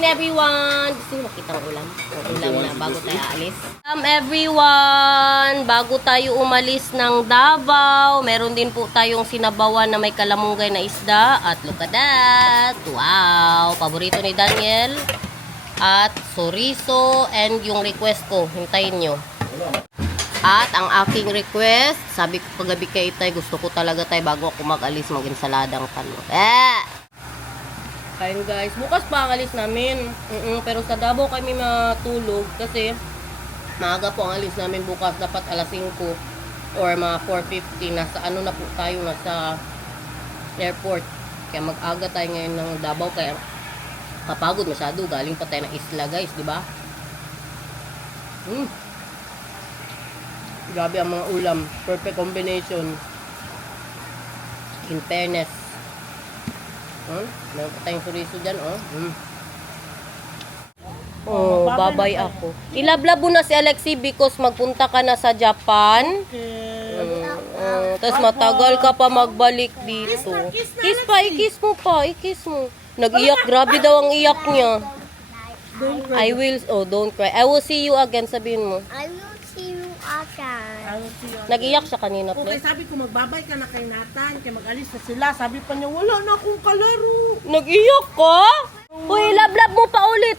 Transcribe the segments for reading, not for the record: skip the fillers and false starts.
morning, everyone! Gusto niyo makita ang ulam? Ulam na bago tayo aalis. Everyone! Bago tayo umalis ng Davao, meron din po tayong sinabawan na may kalamunggay na isda. At look at that! Wow! Paborito ni Daniel. At chorizo and yung request ko. Hintayin nyo. At ang aking request, sabi ko paggabi kay Itay, gusto ko talaga tayo bago ako mag-alis mag-insaladang tanong. Kain guys, bukas pa ang alis namin. Pero sa Davao kami matulog kasi maaga po ang alis namin bukas. Dapat alas 5 or mga 4:50. Nasa ano na po tayo, nasa airport. Kaya mag-aga tayo ngayon ng Davao. Kaya kapagod masyado. Galing pa tayo ng isla guys, di ba? Grabe ang mga ulam. Perfect combination. In fairness. Meron pa tayong chorizo dyan, babay ako. Ilablab mo na si Alexi because magpunta ka na sa Japan. Tapos matagal ka pa magbalik dito. Kiss pa, ikis mo pa, ikis mo. Nag-iyak, grabe daw ang iyak niya. I will, don't cry. I will see you again, sabihin mo. I will see you again. Nag-iyak siya kanina, Okay, sabi ko magbabay ka na kay Nathan, kaya mag-alis na sila. Sabi pa niya, wala na akong kalaro. Nag-iyak ka? Uy, ilablab mo pa ulit.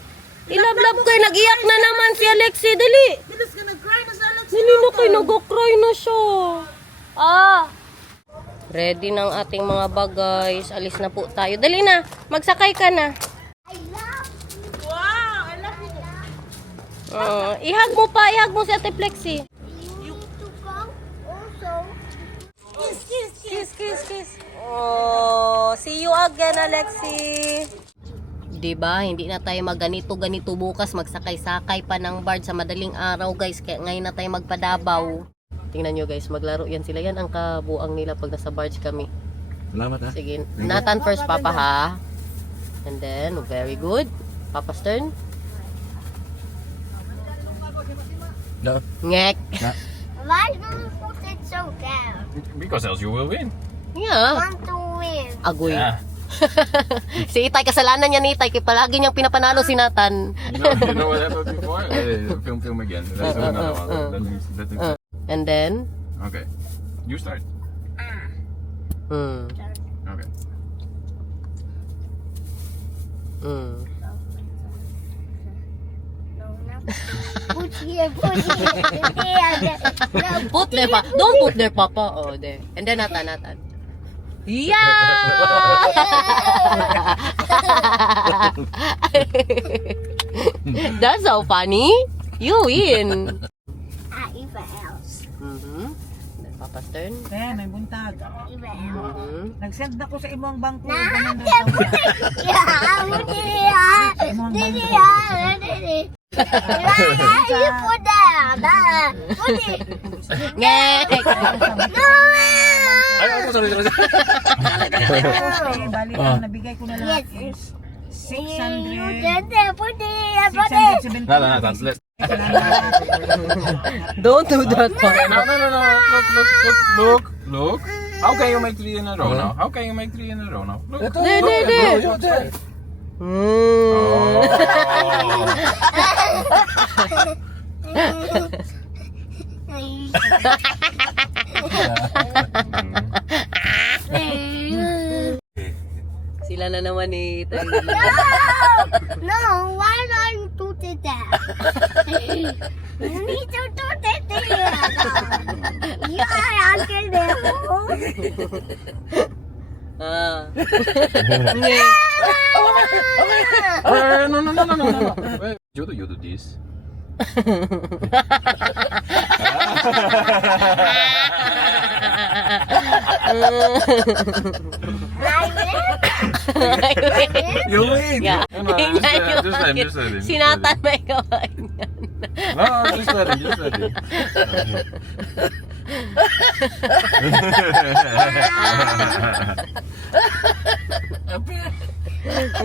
Ilablab kayo, nag-iyak na naman si Alexi. Dali. Bilis ka nag-cry na sa Alex. Dali na kayo, nag-cry na siya. Ready ng ating mga bagays. Alis na po tayo. Dali na, magsakay ka na. Wow, I love you. Ihag mo pa, ihag mo si Ate Plexi. Kiss. Oh, see you again, Alexi. Diba, hindi na tayo magganito bukas, magsakay-sakay pa ng barge sa madaling araw, guys. Kaya ngayon na tayo magpadabaw. Tingnan nyo, guys, maglaro yan sila. Yan ang kabuang nila pag nasa barge kami. Salamat ha. Sige, Nathan first, Papa ha. And then, very good. Papa's turn. No. Ngek. Why do you put it so down? Because else you will win. Yeah. Want to win. Agoy. Yeah. Si Itay, kasalanan niya ni Itay. Kaya palagi niyang pinapanalo si Nathan. You know what happened before? Film again. Let's do another one. Let me. And then? Okay. You start. Okay. Put here, put here. No, Put there, pa. Don't put there, Papa. Oh, there. And then Nathan. Yeah! That's so funny. You win. Iba else. Then Papa's turn. Eh, may buntag. Iba else. Nag-send ako sa imong bangko. You put that. Put it. Ngek! No! Sorry. Bali, nabigay ko na lang is 600. Put it. 670. Nathan, let's. Don't do that, Papa. No. Look. How can you make 3 in a row now? How can you make 3 in a row now? Look. There. Sila na naman ni Itay. No, why not you do that? You need to do that there. You are Uncle Demo. No. Wait, you do this. You win. Yeah. No, just let him. Si Nathan may gawain yan. No, just let him.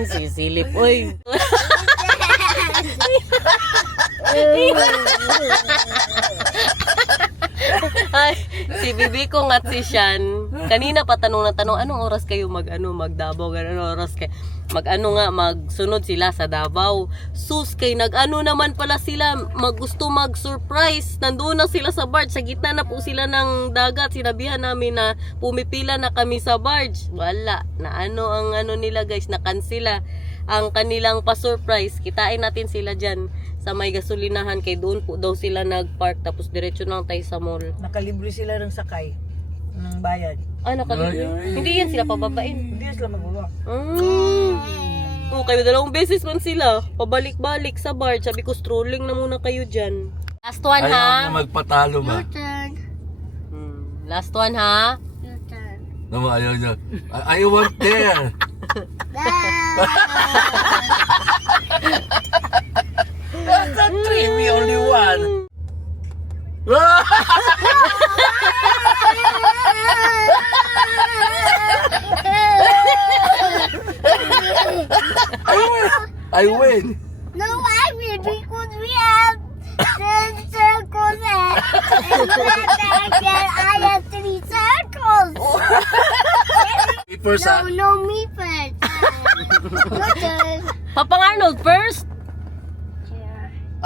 Sisilip. Uy. Ay, si Bibi ko at si Shan. Kanina pa tanong na tanong, anong oras kayo mag-Davao? Anong oras kayo? Magsunod sila sa Davao. Sus, kay nag-ano naman pala sila, gusto mag-surprise. Nandoon na sila sa barge. Sa gitna na po sila ng dagat. Sinabihan namin na pumipila na kami sa barge. Wala. Ang nila guys, nakansila ang kanilang pa-surprise. Kitain natin sila dyan sa may gasolinahan, kay doon po daw sila nag-park, tapos diretso lang tayo sa mall. Nakalibre sila ng sakay. Ng bayad. Nakalibre. Hindi yan sila pababain. Hindi sila magbaba. Kayo dalawang beses man sila. Pabalik-balik sa bar. Sabi ko, strolling na muna kayo dyan. Last one, ha? Ayaw na magpatalo ba? Your turn. Last one, ha? Your turn. Naman, ayaw niya. I want there. That's not three, we only one. I win. No, I win because we have 10 circles and I have 3 circles. Paper sa... No, me first. Your turn. Papang Arnold first.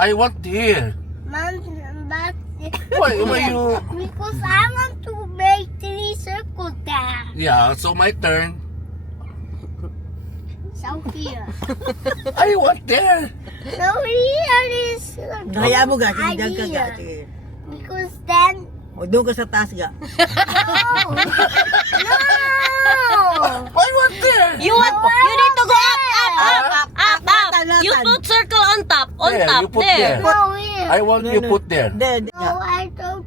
I want here. Mom, but Why you... because I want to make 3 circles there. Yeah, so my turn. So here. I want there. So here is Hayaan mo ga, I sinigyan ka ga. here. Sige. Because then O doon ka sa taas ga. no. I want there. You need to go up. You put circle on top. There, you put there. No, here. I want you put there. Then, No, I don't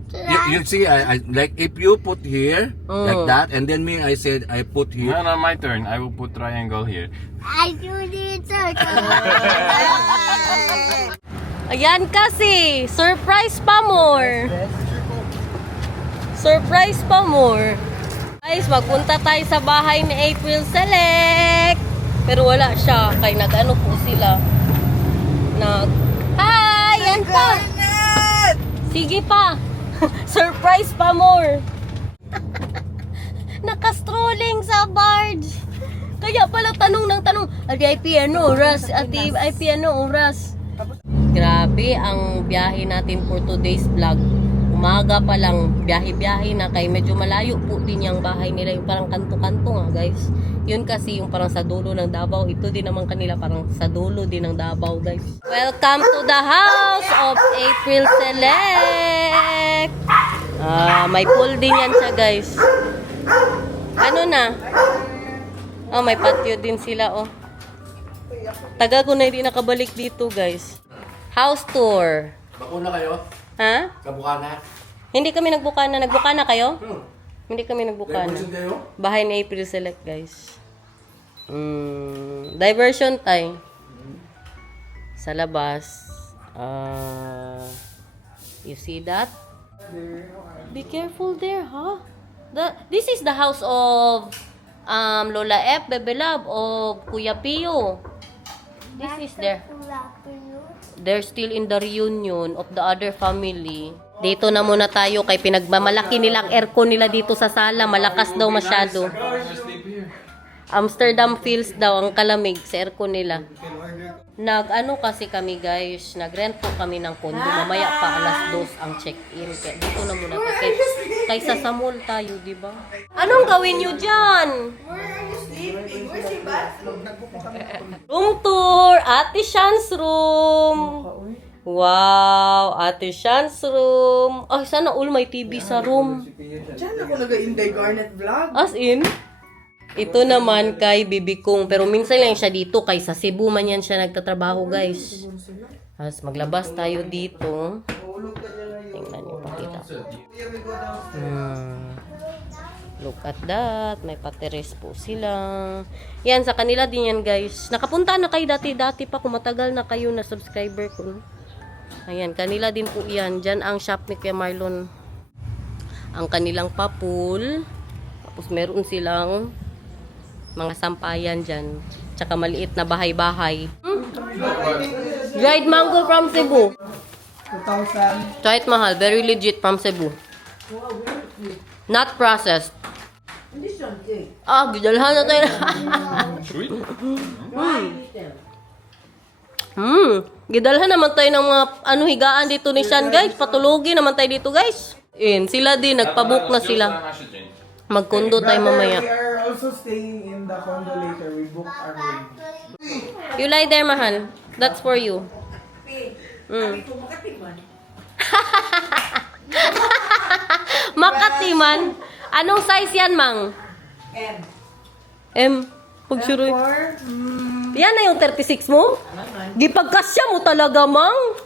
You see, I like if you put here like that, and then me, I said I put here. No, my turn. I will put triangle here. I do need circle. Ayan kasi. Surprise pa more. Surprise pa more. Guys, magpunta tayo sa bahay ni April Select. Pero wala siya. Kaya nag-ano po sila. Hi! Yan pa! Sige pa! Surprise pa more! Nakastrolling sa barge! Kaya pala tanong ng tanong, Ati IP ano oras? Ati IP ano oras? Grabe ang biyahe natin for today's vlog. Umaga pa lang, biyahe-biyahe na, kay medyo malayo po din yung bahay nila, yung parang kanto-kanto nga guys. Yun kasi yung parang sa dulo ng Davao. Ito din naman kanila parang sa dulo din ng Davao guys. Welcome to the house of April Select. May pool din yan siya guys. Ano na? May patio din sila Tagal ko na hindi nakabalik dito guys. House tour. Bakuna kayo? Ha? Kabukana? Hindi kami nagbukana. Nagbukana kayo? Hindi kami nagbukana. Diversion kayo? Bahay ni April Select, guys. Diversion time. Sa labas. You see that? Be careful there, huh? This is the house of Lola F, Bebe Love, of Kuya Pio. This is there. They're still in the reunion of the other family. Dito na muna tayo kay pinagmamalaki nilang aircon nila dito sa sala. Malakas daw masyado. Amsterdam feels daw ang kalamig sa aircon nila. Nag-ano kasi kami guys, nag-rent po kami ng condo. Mamaya pa alas 2 ang check-in. Kaya dito na muna. Kaysa sa mall tayo, di ba? Anong gawin nyo dyan? Room tour! Ate Shan's room! Wow! Ate Shan's room! Ay, sana all may TV sa room. Diyan ako nag-Inday Garnet vlog. As in? Ito naman kay Bibi Kong. Pero minsan lang siya dito. Kay sa Cebu man yan siya nagtatrabaho, guys. As maglabas tayo dito. Tingnan niyo, pakita. Look at that. May pateres po sila. Yan, sa kanila din yan, guys. Nakapunta na kayo dati pa. Kung matagal na kayo na subscriber ko. Ayan, kanila din po yan. Diyan ang shop ni Kuya Marlon. Ang kanilang papul. Tapos meron silang mga sampayan dyan. Tsaka maliit na bahay-bahay. Dried mango from Cebu. 2,000. Kahit mahal. Very legit from Cebu. Not processed. Hindi siya cake. Ah, gidalhan na tayo. Sweet. Gidalhan naman tayo ng mga higaan dito ni Sean, guys. Patulogin naman tayo dito, guys. Sila din, nagpabook na sila. Magkondo tayo mamaya. We are also staying in the condo later. We booked our room. You lie there, mahal. That's for you. Makatiman. Anong size yan, Mang? M. Pagsuroy. Yan na yung 36 mo? Gipagkasya mo talaga, Mang.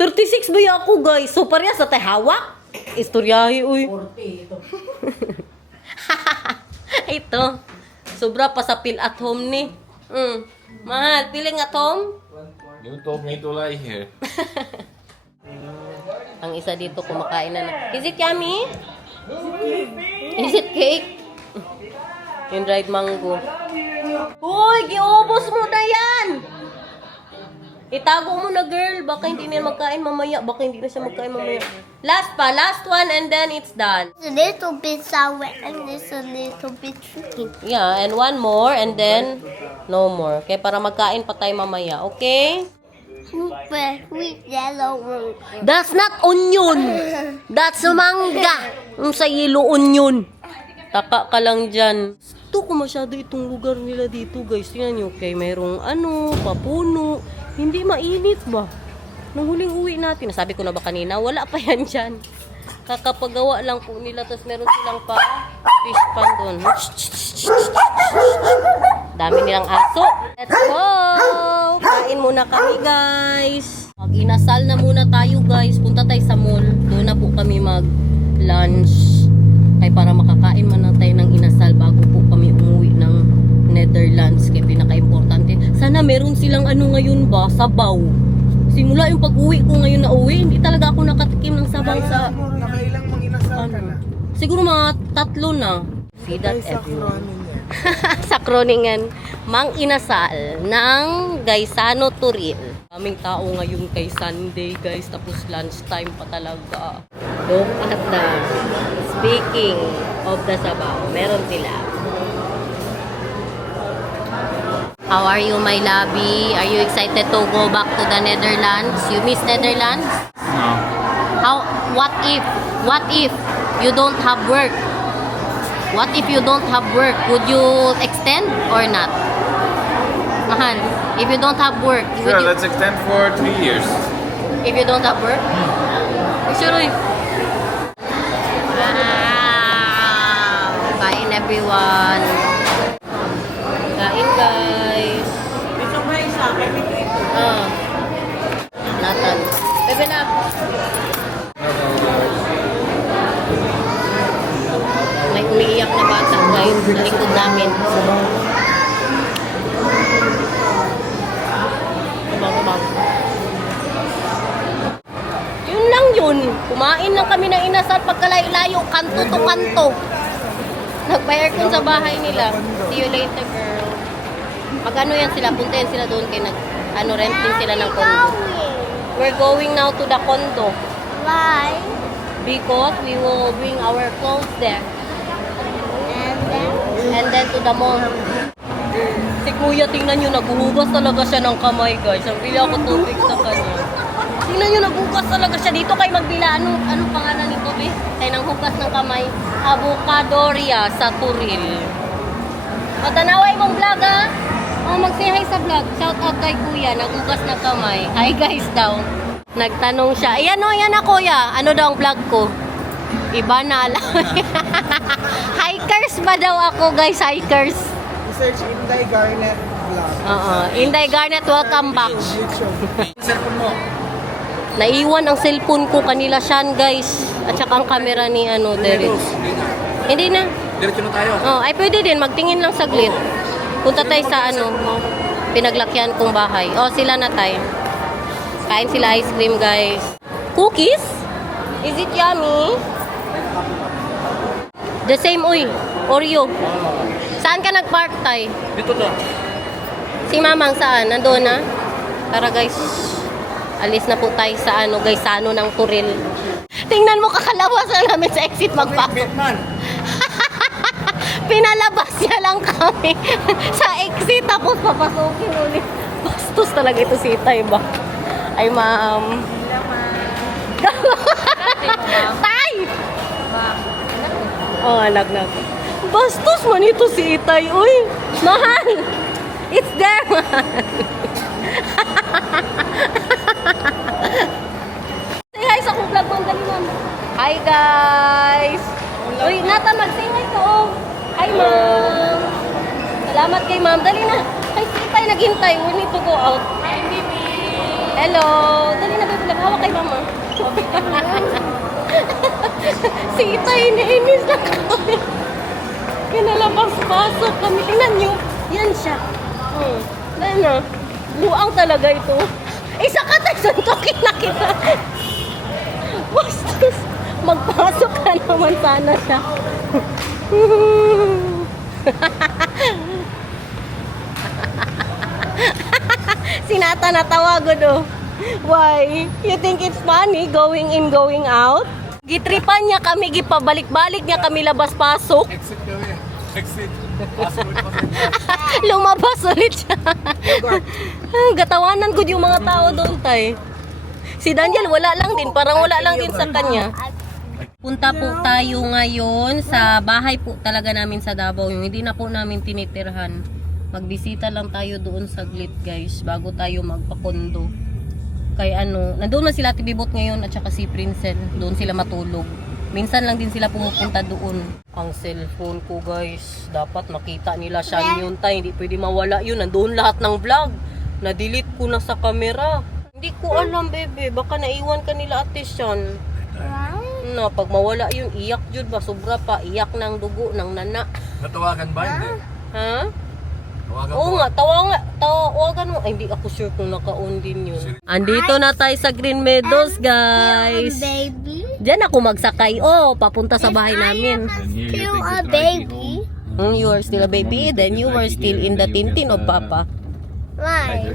36 ba yung ako, guys? So, parehas sa tayo hawak? Istoryahe, uy. 40 ito. Ito. Sobra pa sa feel at home ni. Mahal, feeling at home? You told me to lie here. Ang isa dito kumakain na. Is it yummy? Is it cake? Yung dried mango. Uy, giubos mo na yan! Itago mo na, girl. Baka hindi na magkain mamaya. Baka hindi na siya magkain mamaya. Last pa. Last one and then it's done. It's a little bit sour and it's a little bit tricky. Yeah, and one more and then no more. Okay, para magkain pa tayo mamaya. Okay? Super sweet yellow room. That's not onion. That's mangga. Sa yellow onion. Taka ka lang dyan. Gusto ko masyado itong lugar nila dito, guys. Tingnan nyo, okay, mayroong papuno. Hindi mainit ba? Nang huling uwi natin, sabi ko na ba kanina, wala pa yan dyan. Kakapagawa lang po nila, tapos meron silang fish pan doon. Dami nilang aso. Let's go! Kain muna kami, guys. Mag-inasal na muna tayo, guys. Punta tayo sa mall. Doon na po kami mag-lunch. Ay para makakain man na tayo ng inasal bago po kami umuwi ng Netherlands. Kaya pinaka-importante. Sana meron silang ngayon ba? Sabaw. Simula yung pag-uwi ko ngayon na uwi, hindi talaga ako nakatikim ng sabaw sa... Nakailang manginasal ka na. Siguro mga 3 na. See that everyone. Sa Kroningen, mang inasal ng Gaisano Turil. Kaming tao ngayon kay Sunday, guys. Tapos lunchtime pa talaga. Look at that. Speaking of the sabaw, meron sila. How are you, my lovey? Are you excited to go back to the Netherlands? You miss Netherlands? No. What if you don't have work? What if you don't have work? Would you extend or not? Mahal, if you don't have work, would Sure, you, let's extend for 3 years. if you don't have work? Sure. Wow! Kain everyone. Kain, guys. Ito ba isa? Kaya dito ito. Nathan. Bebe na. May umiiyak na bata, guys, sa likod namin. Bang. Yun lang yun. Kumain lang kami ng inasal pagkalayo-layo, kanto to kanto. Nagpa-aircon sa bahay nila. See you later, girl. Mag-ano yan sila, punta yan sila doon kay rent din sila ng condo. We're going now to the condo. Why? Because we will bring our clothes there. And then to the mall. Si Kuya, tingnan nyo, naghuhugas talaga siya ng kamay, guys. Ang bili ako tubig sa kanya. Tingnan nyo, naghuhugas talaga siya. Dito kayo magbila. Anong pangalan nito, be? Tayo ng hugas ng kamay. Avocadoria sa Turil. Matanaway mong vlog, ha? Mag-say hi sa vlog. Shout out kay Kuya, naghugas ng kamay. Hi, guys, daw. Nagtanong siya, ayan na kuya, ano daw ang vlog ko? Iba na alam. Hikers ba daw ako, guys? Hikers. Search Inday Garnet Vlog. Inday Garnet, welcome back. YouTube. Cellphone mo. Naiwan ang cellphone ko kanila Sean, guys. At saka ang camera ni Derek. Hindi na. Diretso na tayo. Ay pwede din, magtingin lang saglit. Punta tayo sa pinaglakyan kong bahay. Sila na tayo. Kain sila ice cream, guys. Cookies? Is it yummy? The same, Oreo. Saan ka nag-park, Tay? Dito to. Si Mamang saan? Nandoon na? Tara, guys. Alis na po tayo sa Gaisano ng Turil. Tingnan mo, kakalabas na namin sa exit magpasok. Pinalabas niya lang kami sa exit tapos papasukin ulit. Bastos talaga ito si Itay ba? Ay, ma'am. Tay! Oh, anak na. Bastos man ito si Itay. Uy, mahal! It's there, mahal. Say hi sa kong vlog, ma'am. Dali, ma'am. Hi, guys! Uy, Nathan, mag-say hi ka, oh. Hi, ma'am. Salamat kay ma'am. Dali na. Kay si Itay naghintay. We need to go out. Hi, baby. Hello. Dali na, baby. Hawak kay mama. Si Itay, iniinis na kami. Kinalabas-pasok kami. Tingnan nyo. Yan siya. Dali na. Buang talaga ito. Isa ka tayo. Suntokin na kita. Bastos. Magpasok ka naman sana siya. Si Nata natawagod oh. Why? You think it's funny going in, going out? Gitripan niya kami, gipabalik-balik niya kami labas-pasok. Exit kami. Exit. Password pa rin. Lumabas ulit siya. Gatawanan ko yung mga tao doon, tay. Si Daniel wala lang din, parang wala lang din sa kanya. Punta po tayo ngayon sa bahay po talaga namin sa Davao. Yung hindi na po namin tinitirhan. Magbisita lang tayo doon saglit, guys, bago tayo magpakondo. Kay nandoon na sila Tibibot ngayon at saka si Princel. Doon sila matulog. Minsan lang din sila pumupunta doon. Ang cellphone ko, guys, dapat makita nila siya yun, tay. Hindi pwede mawala yun. Nandoon lahat ng vlog. Na-delete ko na sa camera. Hindi ko alam, bebe. Baka naiwan ka nila ate Sean. Na, pag mawala yun, iyak jud ba? Sobra pa. Iyak ng dugo, ng nana. Natawagan ba? Hindi. Ha? Tawagan Oo mo. nga, tawagan mo. Ay, hindi ako sure kung naka-on din yun. Andito na tayo sa Green Meadows, guys. Baby. Diyan ako magsakay. Oh, papunta sa bahay namin. Still a baby. You are still a baby, then you were still in the Tintin of Papa. Why?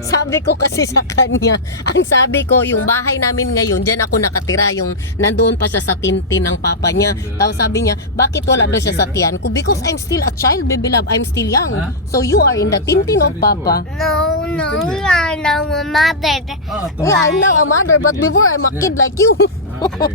Sabi ko kasi sa kanya, ang sabi ko, yung bahay namin ngayon, dyan ako nakatira, yung nandoon pa siya sa Tintin ng papa niya. Tapos sabi niya, bakit wala doon siya sa tiyan ko? Because I'm still a child, baby love. I'm still young. So you are in the Tintin of Papa. No, you are now a mother. Yeah, I'm now a mother, but before I'm a kid like you.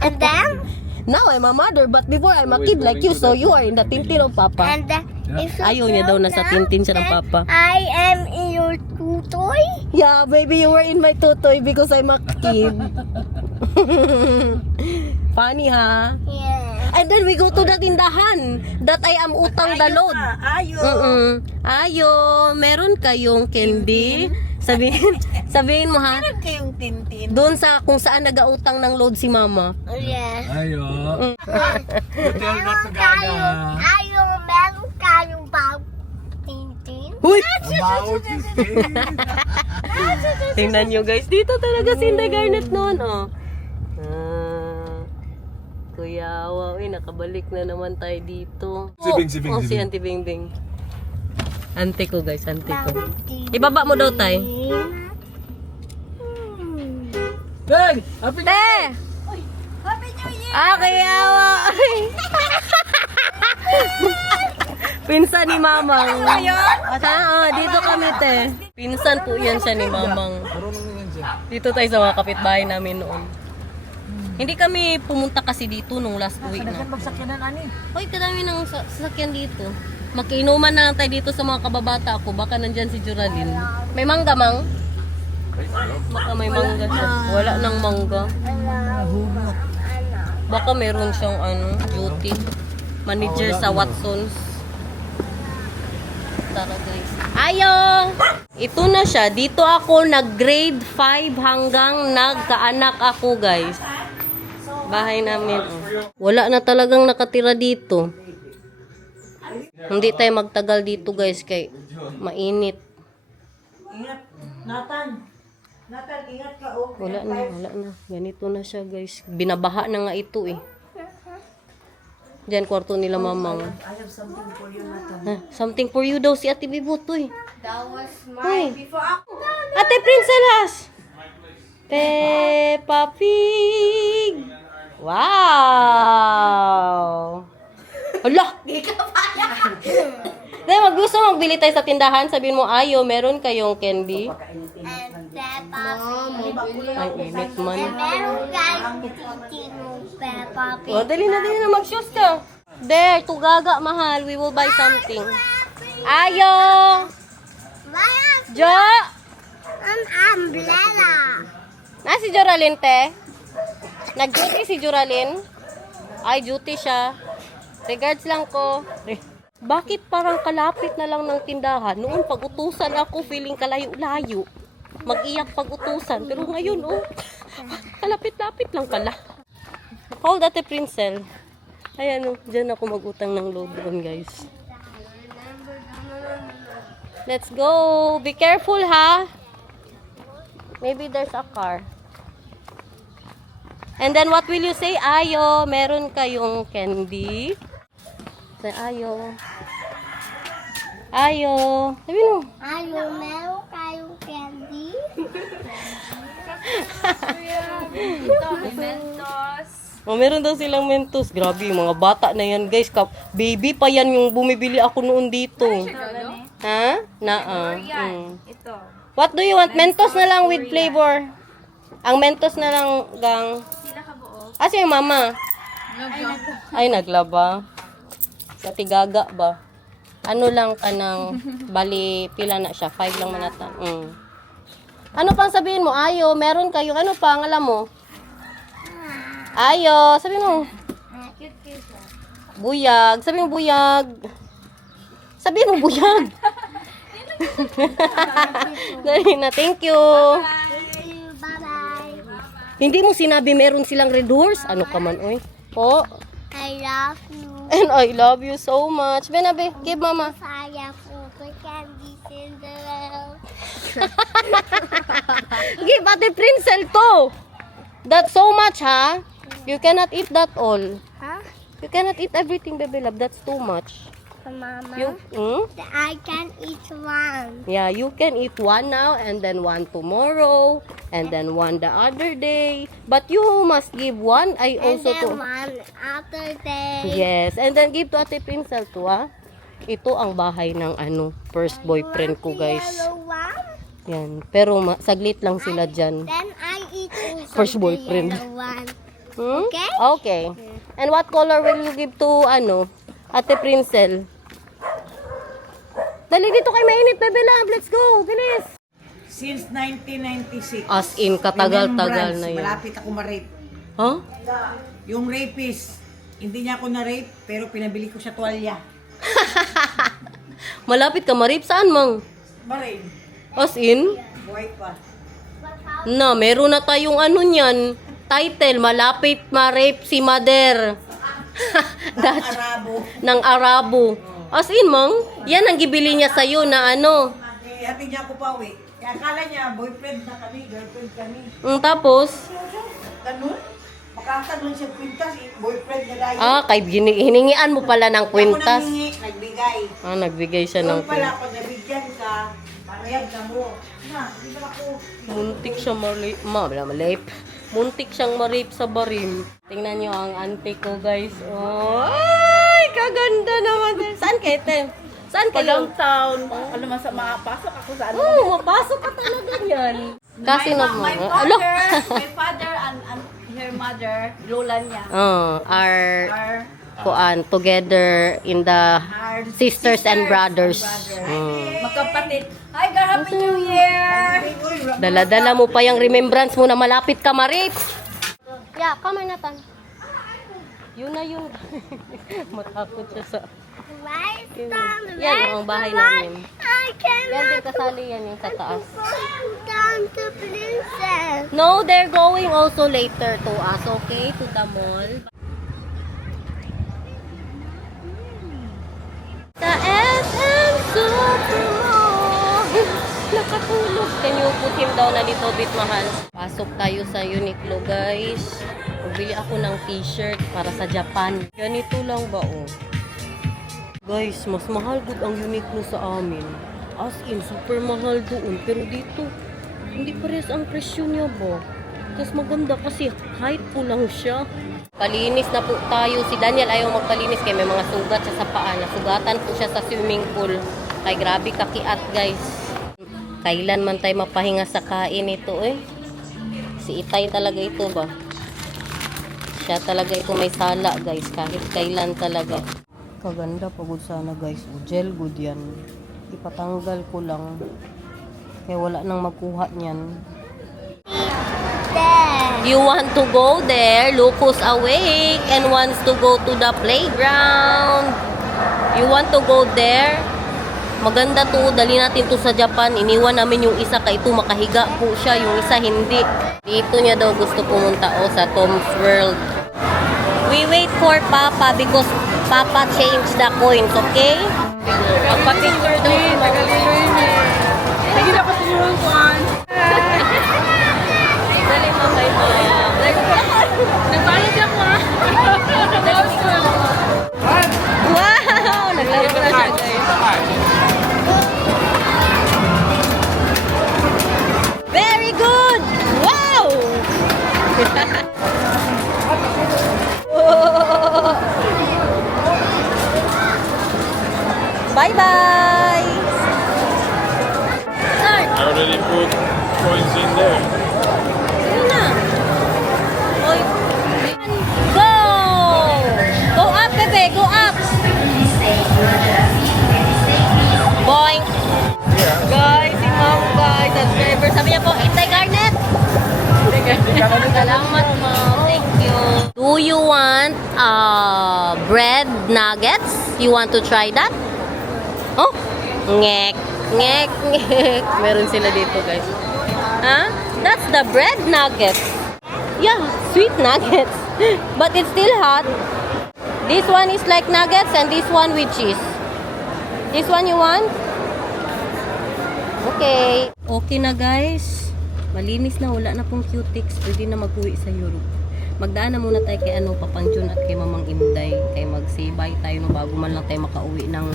And then? Now I'm a mother, but before I'm a kid like you. So you are in the Tintin of Papa. And if you Ayaw niya daw feel nasa now, Tintin siya ng then Papa. I am in your tutoy. Yeah, baby, you were in my tutoy because I'm a kid. Funny, ha? Yeah. And then we go to the tindahan that I am utang dalod. Ayo, meron kayong candy? Sabihin mo, ha? Kayong Tintin. Doon sa kung saan nagautang ng load si mama. Yeah. Ayo. Meron kayong bag Tintin. Huy! About you, Tingnan nyo, guys. Dito talaga si Inday Garnet noon, oh. Kuya, wow, nakabalik na naman tayo dito. Si Bing, si Bing, Oh, si si Bing. Auntie Bing Bing. Auntie ko, guys, auntie ko. Ibaba mo daw, tay. Bing! Happy Te! Ah, kaya ay. Pinsan ni Mamang. Dito kami, te. Pinsan po yan siya ni Mamang. Dito tayo sa mga kapitbahay namin noon. Hindi kami pumunta kasi dito nung last week na. Magsakyanan, ani. Hoy, kadami ng sasakyan dito. Magkiinuman na lang tayo dito sa mga kababata ko. Baka nandyan si Juralyn. May mangga, Mang? Baka may mangga siya. Wala nang mangga. Baka meron siyang duty. Manager sa Watsons. Tara, guys. Ayo! Ito na siya. Dito ako nag-grade 5 hanggang nagkaanak ako, guys. Bahay namin. Wala na talagang nakatira dito. Hindi tayo magtagal dito, guys, kay mainit. Ingat. Nathan, ingat ka, oh. Wala na. Ganito na siya, guys. Binabaha na nga ito, eh. Diyan, kwarto nila Mamang. I have something for you, Nathan. Ha, something for you daw si Ate Bibuto, eh. That was Hoy. before. Ate Princelas! Peppa Pig! Wow! Hala! Dahil gusto magbili tayo sa tindahan, sabihin mo, ayo, meron kayong candy. And Peppa Pig. Ay, init man. And meron kayong titinong Peppa Pig. O, dali na, mag-shoes ka. There, tugaga, mahal. We will buy something. Ayo! Why Jo! an umbrella? Na si Joralyn, te? Nag-duty si Joralyn? Ay, duty siya. Regards lang ko. Bakit parang kalapit na lang ng tindahan? Noon, pag-utusan ako, feeling kalayo-layo. Mag-iyak pag-utusan. Pero ngayon, oh, kalapit-lapit lang pala. Hold Ate Princel. Ayan, oh, dyan ako mag-utang ng load doon, guys. Let's go. Be careful, ha? Maybe there's a car. And then, what will you say? Ayo, meron kayong candy? Say, ayo. Ayo. Sabi mo. Ayo, meron kayong candy? Oh, meron daw silang Mentos. Grabe, yung mga bata na yan, guys. Baby pa yan yung bumibili ako noon dito. Ha? Ito. What do you want? Mentos na lang with flavor. Ang Mentos na lang, gang. Asa yung mama? Ay, naglaba. Sa tigaga ba? Ano lang ka ng, bali, pila na siya? 5 lang manata. Ano pang sabihin mo? Ayo, meron kayo. Ano pang alam mo? Ayo, sabihin mo. Buyag. Sabihin mo buyag. Sabihin mo buyag. Dali na, thank you. Bye-bye. Hindi mo sinabi meron silang Red Horse? Ano ka man, oy? Po. I love you. And I love you so much. Benabe, give mama. Saya po kay Candy Cinderella. Give Ate Princel to. That's so much, ha? You cannot eat that all. Huh? You cannot eat everything, baby love. That's too much. Mama, You, I can eat one. Yeah, you can eat one now and then one tomorrow and then one the other day. But you must give one. I And also then to. one after day. Yes, and then give to Ate Princel to, ha? Ito ang bahay ng first boyfriend ko, guys. Yellow one. Yan. Pero saglit lang sila dyan. Then I eat also First the boyfriend. yellow one. Hmm? Okay? Okay. And what color will you give to, Ate Princel? Dali dito kay mainit, bebe love. Let's go. Bilis. Since 1996. As in, katagal-tagal na yun. Malapit ako ma-rape. Huh? Yung rapist, hindi niya ako na-rape, pero pinabili ko siya tuwalya. Malapit ka ma-rape. Saan, mang? Ma-rape. As in? Buhay pa. Na, meron na tayong niyan. Title, malapit ma-rape si Mother. That's Arabo. ng Arabo. As in, mang? Yan ang gibili niya sa'yo na Hati niya ako pa uwi. Kaya akala niya, boyfriend na kami, girlfriend kami. Tapos, Ganun? Makakad lang siya kwintas, boyfriend niya dahil. kay hiningian mo pala ng kwintas. Ako nangingi, nagbigay. Nagbigay siya ng Doon pala, pag nabigyan ka, parehab na mo. Na, hindi ba ako? Muntik siya malip. Muntik siyang ma-rape sa barim. Tingnan niyo ang auntie ko, guys. Oh, ay, kaganda naman. Saan kayo, te? Saan kayo? Downtown. Ano mapasok ako sa Oh, mapasok ka talaga yan. Kasi My father and her mother, lola niya, are together in the sisters and brothers. magkapatid. Hi girl, Happy New Year! Dala-dala mo pa yung remembrance mo na malapit ka ma-rape. Yeah, come on, Nathan. Yun na yun. Matakot siya sa... Yan ang bahay namin. I Yan cannot din kasali yan yung sa taas. go down to Princess. No, they're going also later to us, okay? To the mall. Sa SM Supermall. Nakatulog. Can you put him down a little bit, mahal? Pasok tayo sa Uniqlo, guys. Magbili ako ng t-shirt para sa Japan. Ganito lang ba, oh? Guys, mas mahal good ang Uniqlo sa amin. As in, super mahal doon. Pero dito, hindi pares ang presyo niya ba? Tapos maganda kasi height po lang siya. Palinis na po tayo. Si Daniel ayaw magpalinis kaya may mga sugat siya sa paa. Nasugatan po siya sa swimming pool. Kay grabe kakiat guys. Kailan man tayo mapahinga sa kain ito eh. Si Itay talaga ito ba? Siya talaga ito may sala guys. Kahit kailan talaga. Kaganda pagod sana guys. Gel good yan. Ipatanggal ko lang. Kaya wala nang magkuha niyan. There. You want to go there? Lucas awake and wants to go to the playground. You want to go there? Maganda to. Dali natin to sa Japan. Iniwan namin yung isa kay ito makahiga po siya. Yung isa hindi. Dito niya daw gusto pumunta sa Tom's World. We wait for Papa because Papa changed the coins, okay? Magpa-picture daw si Mama. Sige na patinuhan ko an. Dali mo kay Mom. Nagbayad ako ha. Wow! Naglaro na siya guys. Very good! Wow! Bye-bye! Start! I already put coins in there. Sige na. Oy. Go! Go up, Pepe! Go up! Boing! Guys, si Mom, guys, subscriber. Sabi niya po, Itay Garnet! Salamat, Mom. Thank you. Do you want bread nuggets? You want to try that? Oh? Ngek. Ngek, ngek. Meron sila dito, guys. Huh? That's the bread nuggets. Yeah, sweet nuggets. But it's still hot. This one is like nuggets and this one with cheese. This one you want? Okay. Okay na, guys. Malinis na. Wala na pong cutics. Pwede na mag-uwi sa Europe. Magdaan na muna tayo kay Papangjun at kay Mamang Inday. Kay mag-say bye tayo no, bago man lang tayo makauwi ng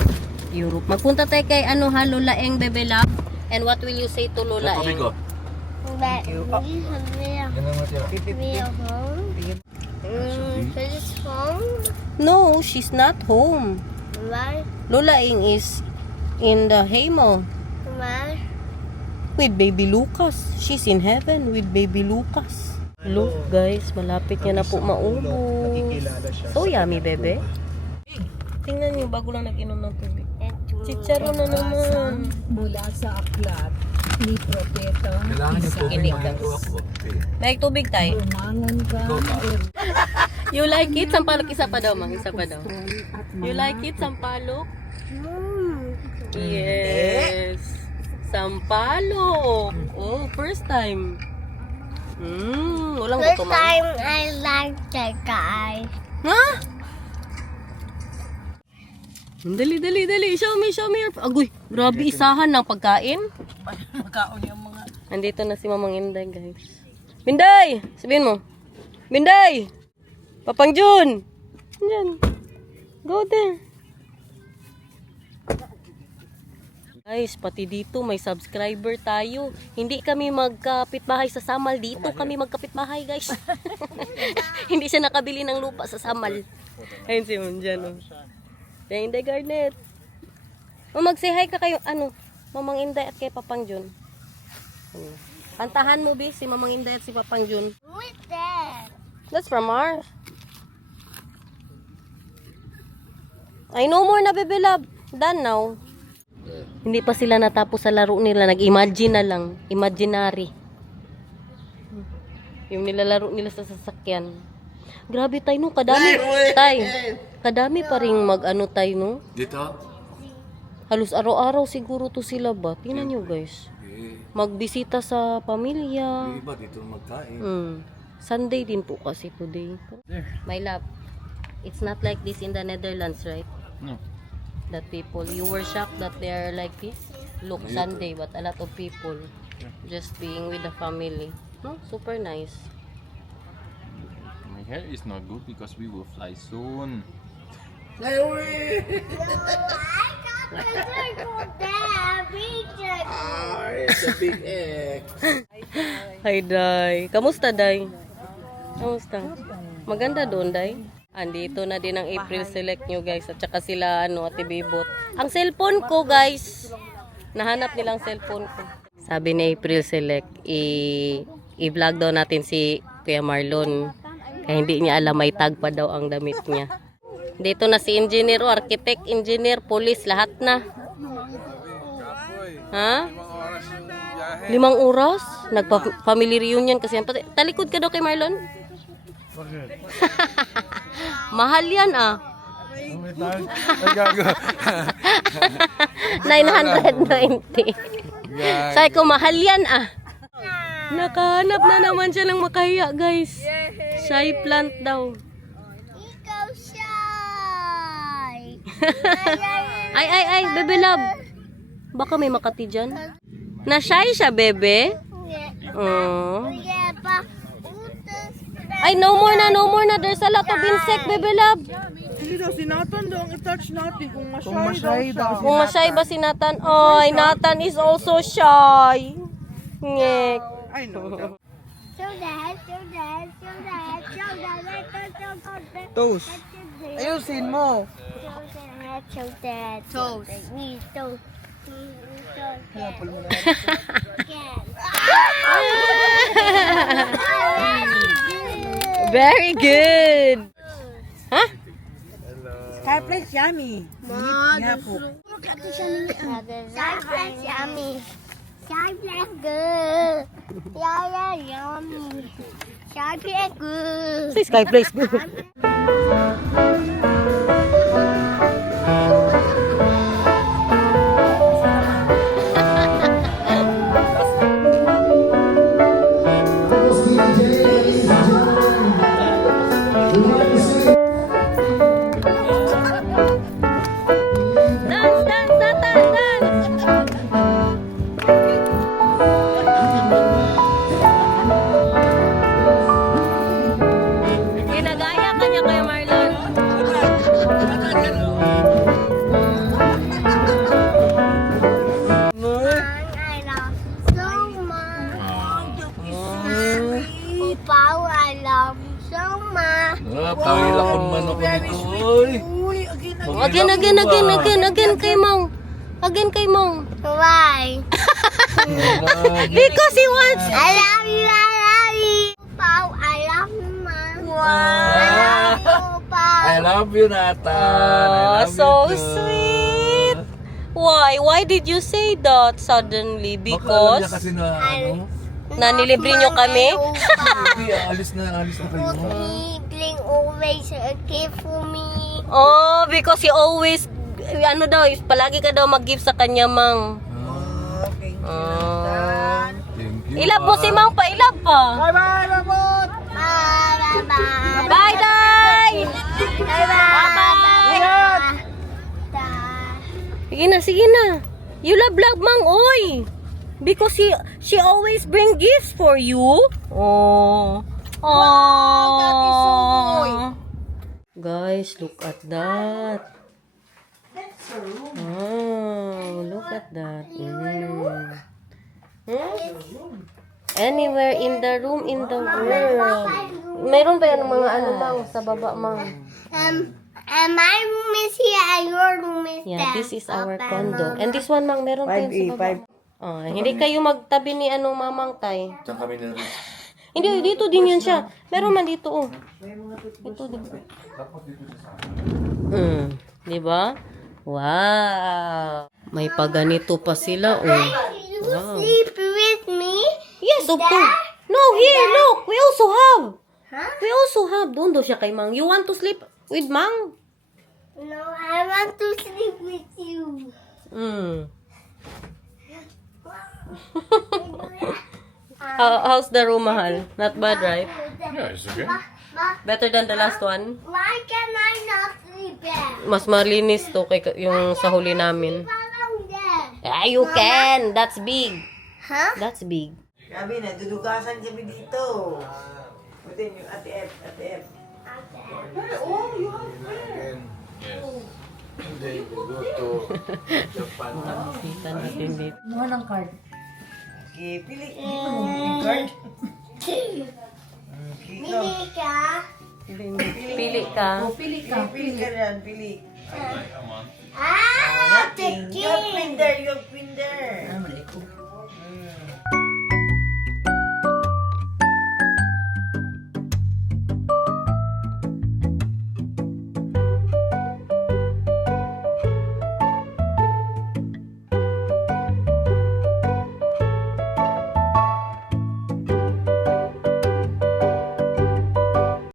Europe. Magpunta tayo kay Lola Eng, Bebe Love. And what will you say to Lola Eng? But we are home. She's home. No, she's not home. Why? Lola Eng is in the Hemo Why? with baby Lucas. She's in heaven with baby Lucas. Look guys, malapit niya na po maubos. So yummy, bebe. Tingnan niyo, bago lang nag-inom ng tubig. Chicharo na naman. Mula sa aklat ni Propeta Kailangan yung tubig Kinig na ka. ito ako. May tubig tayo. Umangon ka You like it? Sampalok, isa pa daw, Mang. Isa pa daw. You like it, sampalok? Yes. Sampalok. Oh, first time. Walang First gusto, Mang. time I like the guy. Ha? Dali, dali, dali. Show me your... Agoy, grabe isahan ng pagkain. Makaon yung mga... Nandito na si Mamang Inday, guys. Minday! Sabihin mo. Minday! Papangjun! Diyan. Go there. Guys, pati dito may subscriber tayo. Hindi kami magkapitbahay sa Samal. Dito kami magkapitbahay, guys. Hindi siya nakabili ng lupa sa Samal. Ayun si Mon dyan, oh. Kaya Inday Garnet. Mag-say hi ka kayo, Mamang Inday at kay Papangjun. Kantahan mo, Bi, si Mamang Inday at si Papangjun. Who's that? That's from Mars. I no more na, Bebe Love. Done now. Hindi pa sila natapos sa laro nila. Nag-imagine na lang. Imaginary. Yung nilalaro nila sa sasakyan. Grabe tayo, no? Kadami. Tay. Kadami pa rin tayo, no? Dito? Halos araw-araw siguro to sila ba? Tingnan nyo, guys. Magbisita sa pamilya. Iba dito magkain. Sunday din po kasi today. My love, it's not like this in the Netherlands, right? No. That people, you were shocked that they are like this? Look, Sunday, but a lot of people just being with the family. No? Super nice. My hair is not good because we will fly soon. Fly away! I got a big It's a big egg. Hi, Day. Kamusta, Day? Kamusta? Maganda doon, Day. Andito na din ang April Select nyo, guys. At saka sila, Ate Bibot. Ang cellphone ko, guys. Nahanap nilang cellphone ko. Sabi ni April Select, i-vlog daw natin si Kuya Marlon. Kaya hindi niya alam may tag pa daw ang damit niya. Dito na si engineer, architect, engineer, police, lahat na. Ha? 5 oras? Nagpa-family reunion kasi yan. Talikod ka daw kay Marlon? Mahal yan ah. 990. Say ko mahal yan ah. Nakahanap na naman siya ng makahiya, guys. Shy plant daw. Ikaw shy. Ay, bebe love. Baka may makati dyan. Na-shy siya, bebe? Oh. Yeah, pa. Ay, no more na. There's a lot of insect, bebe love. Hindi daw, si Nathan daw ang i-touch natin kung masay daw siya. Kung masay ba si Nathan? Ay, Nathan is also shy. Ngek. I know. Show that. Toast. Ayusin mo. Show that. Toast. Toast. Very good. Huh? Fireplace yummy. Skyflash yummy. Skyflash good. Yeah, yummy. Skyflash good. Say Sky Place. Dance, Nathan, dance. Ginagaya ka niya kay Marlon. I love so much. Pao, I love so much. Pakilakon man ako nito. Uy. Again kay Mong. Again kay Mong. Why? Because he wants. I love you. Pao, I love you, man. I love you, Pao. I love you, Nathan. I love So you too. sweet. Why did you say that suddenly? Baka alam niya Because kasi na ano. nanilibre nyo kami? Hindi, alis na kayo. Bling always a gift for me. Oh, because he always, ano daw, palagi ka daw mag-give sa kanya, Mang. Okay. Thank you. Ilab mo si Mang pa, ilab pa. Bye-bye, Babot! Bye. Bye, Day! Bye. Sige na. You love Mang, oy. Because she always bring gifts for you. Oh. Wow, that is so Guys, look at that. Oh, look at that. Anywhere in the room in the world. Meron ba yan mga ano Mang sa baba, Mang? My room is here and your room is Yeah, there. this is our condo. And this one, Mang, meron pa yun sa baba. Oh, hindi kayo magtabi ni Mamang Tay. Diyan kami na rin. Hindi, dito din yan siya. Meron man dito, oh. Ito din. Di ba? Wow. May paganito pa sila, oh. You sleep with me? Yes, of course. No, here, look. We also have. Huh? We also have. Doon daw siya kay Mang. You want to sleep with Mang? No, I want to sleep with you. How's the room, mahal? Not bad, right? Yeah, it's okay. Better than the last one? Why can I not sleep there? Mas malinis to kay yung sa huli namin. Parang there. Ah, you can. That's big. Huh? That's big. Sabi na, dudugasan kami dito. Butin yung ate F. Yes. And then we go to Japan. Kita natin dito. Ano ng card? Okay, pili. Yung card. Mili ka. Pili ka. Pili ka yan, pili. Ah, Yung pinder.